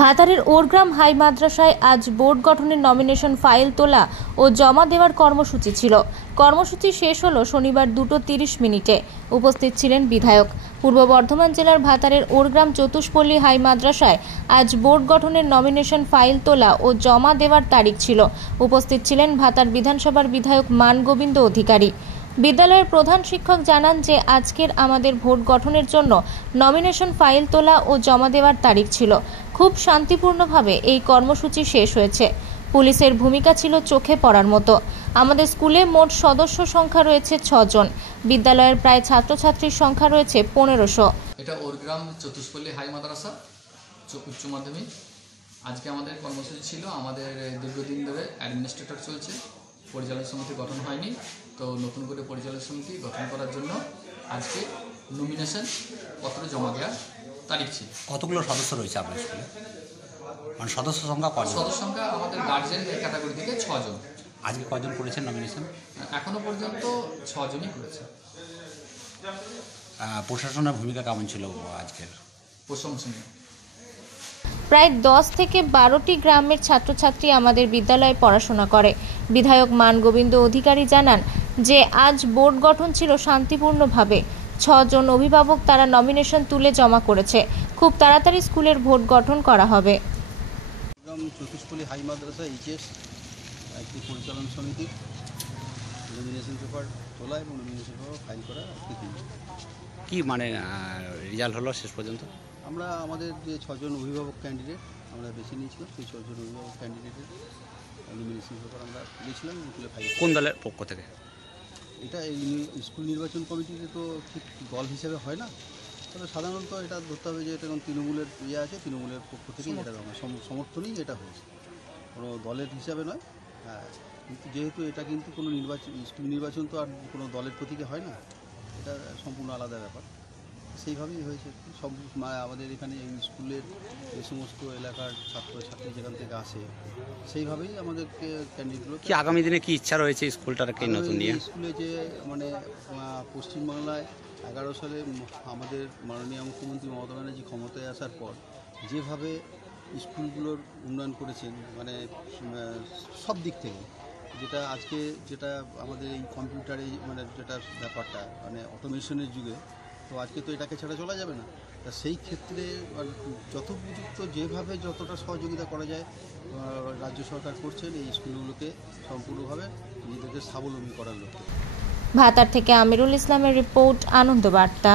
ভাতারের Orgram high মাদ্রাসায় আজ board গঠনের নমিনেশন ফাইল তোলা ও জমা দেওয়ার কর্মসূচি ছিল। কর্মসূচি শেষ হলো শনিবার 2:30 উপস্থিত ছিলেন বিধায়ক। পূর্ব বর্ধমান জেলার ভাতারের ওরগ্রাম চতুষ্পল্লী হাই মাদ্রাসায় আজ বোর্ড গঠনের নমিনেশন ফাইল তোলা ও জমা দেওয়ার তারিখ ছিল। উপস্থিত ছিলেন ভাতার বিধানসভার বিধায়ক মানগোবিন্দ অধিকারী। বিদ্যালয়ের প্রধান শিক্ষক জানান যে আজকের আমাদের ভোট গঠনের জন্য নমিনেশন ফাইল তোলা ও জমা দেওয়ার তারিখ ছিল। খুব শান্তিপূর্ণভাবে এই কর্মসূচি শেষ হয়েছে। পুলিশের ভূমিকা ছিল চোখে পড়ার মতো। আমাদের স্কুলে মোট সদস্য সংখ্যা রয়েছে 6 জন। বিদ্যালয়ের প্রায় ছাত্রছাত্রীর সংখ্যা রয়েছে 1500। এটা ওরগ্রাম চতুষ্পল্লী হাই মাদ্রাসা উচ্চ মাধ্যমিক। আজকে আমাদের কর্মসূচি ছিল। আমাদের দীর্ঘদিন ধরে অ্যাডমিনিস্ট্রেটর চলছে, পরিচালন সমিতি গঠন হয়নি, তো নতুন করে পরিচালন সমিতি গঠন করার জন্য আজকে নমিনেশন পত্র জমা দেওয়ার তারিখ ছিল। কতগুলো সদস্য রয়েছে আপনার স্কুলে? মানে সদস্য সংখ্যা কত? সদস্য সংখ্যা আমাদের গার্জেন ক্যাটাগরি থেকে 6 জন। আজকে কয়জন করেছেন নমিনেশন? এখনো পর্যন্ত 6 জনই করেছে। প্রশাসনের ভূমিকা কেমন ছিল আজকের? প্রশংসনীয়। প্রায় 10 থেকে 12টি গ্রামের ছাত্রছাত্রী আমাদের বিদ্যালয়ে পড়াশোনা করে। বিধায়ক মানগোবিন্দ অধিকারী জানান যে আজ বোর্ড গঠন ছিল শান্তিপূর্ণভাবে। 6 জন অভিভাবক তারা নমিনেশন তুলে জমা করেছে। খুব তাড়াতাড়ি স্কুলের ভোট গঠন করা হবে। চতুষ্পল্লী হাই মাদ্রাসা এইচএস একটি পরিচালন সমিতির নমিনেশন পেপার তোলা এবং নমিনেশন পেপার ফাইল করা কি মানে রেজাল্ট হলো শেষ পর্যন্ত? আমরা আমাদের যে 6 জন অভিভাবক ক্যান্ডিডেট আমরা বেছে নিয়েছিলাম, সেই 6 জন অভিভাবক ক্যান্ডিডেটের নমিনেশন পেপার আমরা তুলেছিলাম এবং তুলে ফাইল। কোন দলের পক্ষ থেকে? এটা এই স্কুল নির্বাচন কমিটিতে তো ঠিক দল হিসেবে হয় না, তবে সাধারণত এটা ধরতে হবে যে এটা এখন তৃণমূলের আছে, তৃণমূলের পক্ষ থেকেই এটা সমর্থনই এটা হয়েছে, কোনো দলের হিসাবে নয়। হ্যাঁ, কিন্তু যেহেতু এটা কিন্তু কোনো স্কুল নির্বাচন তো আর কোনো দলের প্রতীকে হয় না, এটা সম্পূর্ণ আলাদা ব্যাপার। সেইভাবেই হয়েছে। সব আমাদের এখানে এই স্কুলের যে সমস্ত এলাকার ছাত্রছাত্রী যেখান থেকে আসে সেইভাবেই আমাদেরকে ক্যান্ডিডেটগুলো। কি আগামী দিনে কি ইচ্ছা রয়েছে স্কুলটাকে নতুন নিয়ে? স্কুলে যে মানে পশ্চিমবাংলায় 11 সালে আমাদের মাননীয় মুখ্যমন্ত্রী মমতা ব্যানার্জি ক্ষমতায় আসার পর যেভাবে স্কুলগুলোর উন্নয়ন করেছেন, মানে সব দিক থেকে, যেটা আমাদের এই কম্পিউটারে মানে যেটা ব্যাপারটা মানে অটোমেশনের যুগে, তো আজকে তো এটাকে ছাড়া চলা যাবে না। তা সেই ক্ষেত্রে যথোপযুক্ত যেভাবে যতটা সহযোগিতা করা যায় রাজ্য সরকার করছেন এই স্কুলগুলোকে সম্পূর্ণভাবে নিজেদেরকে স্বাবলম্বী করার লক্ষ্যে। ভাতার থেকে আমিরুল ইসলামের রিপোর্ট, আনন্দ বার্তা।